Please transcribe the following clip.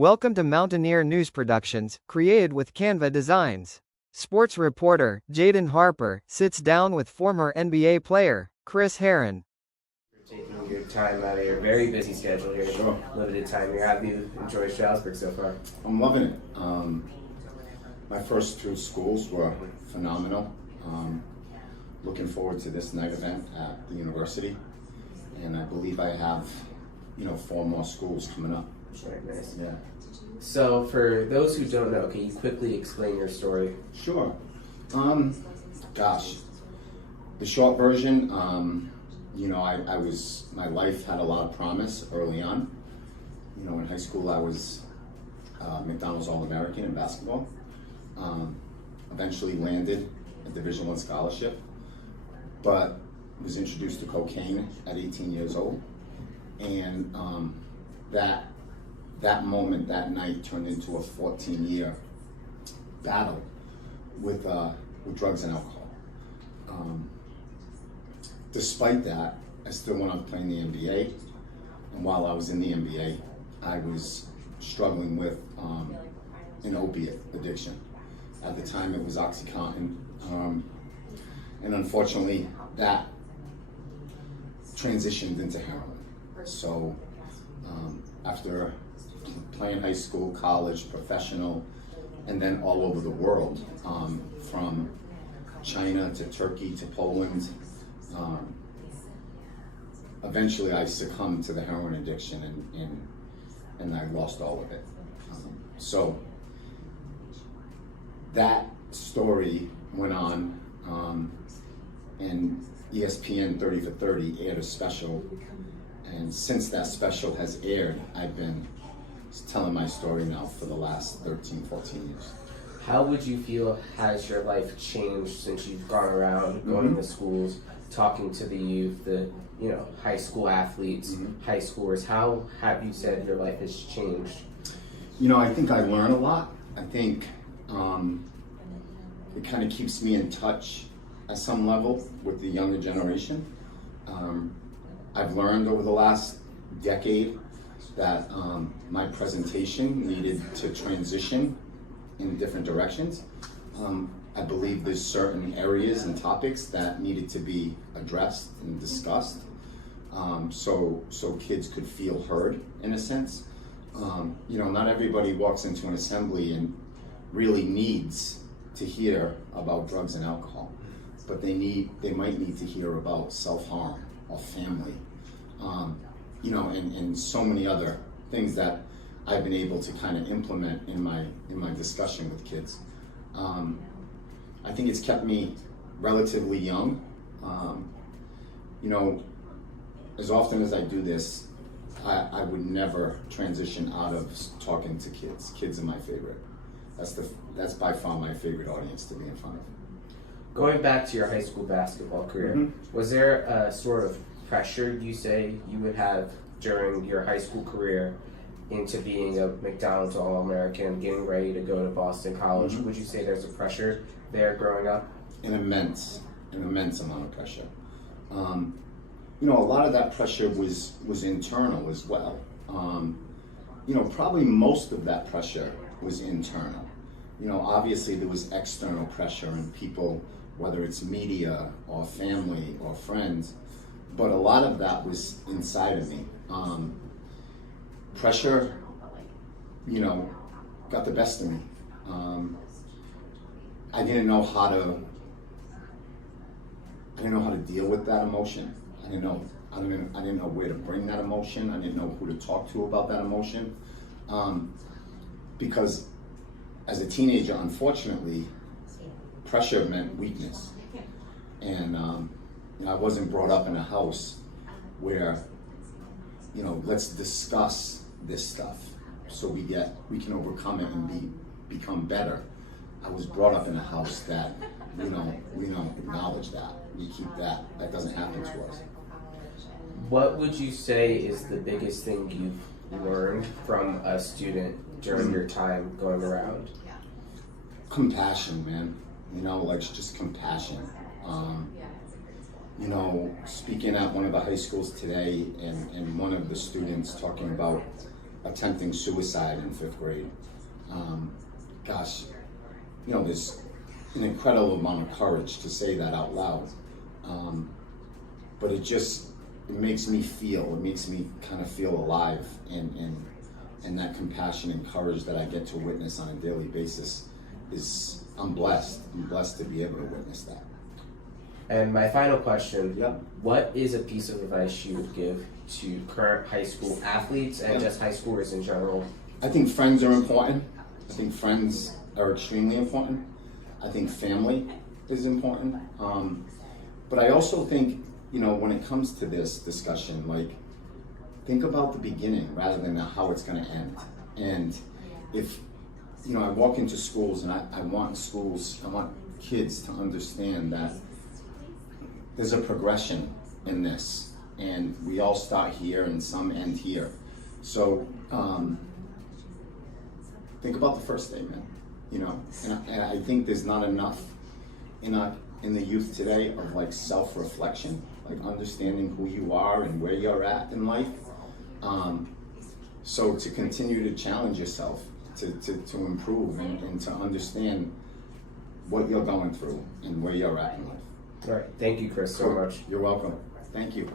Welcome to Mountaineer News Productions, created with Canva Designs. Sports reporter, Jaden Harper, sits down with former NBA player, Chris Herren. Taking your time out of your very busy schedule here, limited time here. How have you enjoyed Stroudsburg so far? I'm loving it. My first two schools were phenomenal. Looking forward to this night event at the university, and I believe I have, 4 more schools coming up. Very nice. Yeah. So, for those who don't know, can you quickly explain your story? Sure. The short version, my life had a lot of promise early on. In high school I was McDonald's All-American in basketball. Eventually landed a Division I scholarship, but was introduced to cocaine at 18 years old. And that moment, that night, turned into a 14-year battle with drugs and alcohol. Despite that, I still went on playing the NBA, and while I was in the NBA, I was struggling with an opiate addiction. At the time, it was OxyContin, and unfortunately, that transitioned into heroin. So, after playing high school, college, professional, and then all over the world, from China to Turkey to Poland, eventually I succumbed to the heroin addiction and I lost all of it. So that story went on, and ESPN 30 for 30 aired a special, and since that special has aired, I've been telling my story now for the last 13, 14 years. How would you feel has your life changed since you've gone around, going to schools, talking to the youth, the high school athletes, high schoolers? How have you said your life has changed? I think I learn a lot. I think it kind of keeps me in touch at some level with the younger generation. I've learned over the last decade that my presentation needed to transition in different directions. I believe there's certain areas and topics that needed to be addressed and discussed, so kids could feel heard in a sense. Not everybody walks into an assembly and really needs to hear about drugs and alcohol, but they might need to hear about self-harm or family, and so many other things that I've been able to kind of implement in my discussion with kids. I think it's kept me relatively young. As often as I do this, I would never transition out of talking to kids. Kids are my favorite. That's by far my favorite audience to be in front of. Going back to your high school basketball career, was there a sort of pressure you say you would have during your high school career into being a McDonald's All-American, getting ready to go to Boston College? Would you say there's a pressure there growing up? An immense amount of pressure. A lot of that pressure was internal as well. Probably most of that pressure was internal. Obviously there was external pressure and people, whether it's media or family or friends, but a lot of that was inside of me. Pressure, got the best of me. I didn't know how to deal with that emotion. I didn't know where to bring that emotion. I didn't know who to talk to about that emotion. Because as a teenager, unfortunately, pressure meant weakness. And I wasn't brought up in a house where, let's discuss this stuff so we can overcome it and become better. I was brought up in a house that we don't acknowledge that. We keep that. That doesn't happen to us. What would you say is the biggest thing you've learned from a student during your time going around? Compassion, man. Just compassion. Speaking at one of the high schools today, and one of the students talking about attempting suicide in 5th grade. Gosh, you know, there's an incredible amount of courage to say that out loud. But it makes me kind of feel alive, and that compassion and courage that I get to witness on a daily basis I'm blessed. I'm blessed to be able to witness that. And my final question, Yep. what is a piece of advice you would give to current high school athletes and just high schoolers in general? I think friends are important. I think friends are extremely important. I think family is important. But I also think, you know, when it comes to this discussion, like, think about the beginning rather than how it's going to end. And if, you know, I walk into schools and I want kids to understand that there's a progression in this, and we all start here and some end here. So think about the first statement, you know, and I think there's not enough in the youth today of like self-reflection, like understanding who you are and where you're at in life. So to continue to challenge yourself, to improve and to understand what you're going through and where you're at in life. All right. Thank you, Chris, so much. You're welcome. Thank you.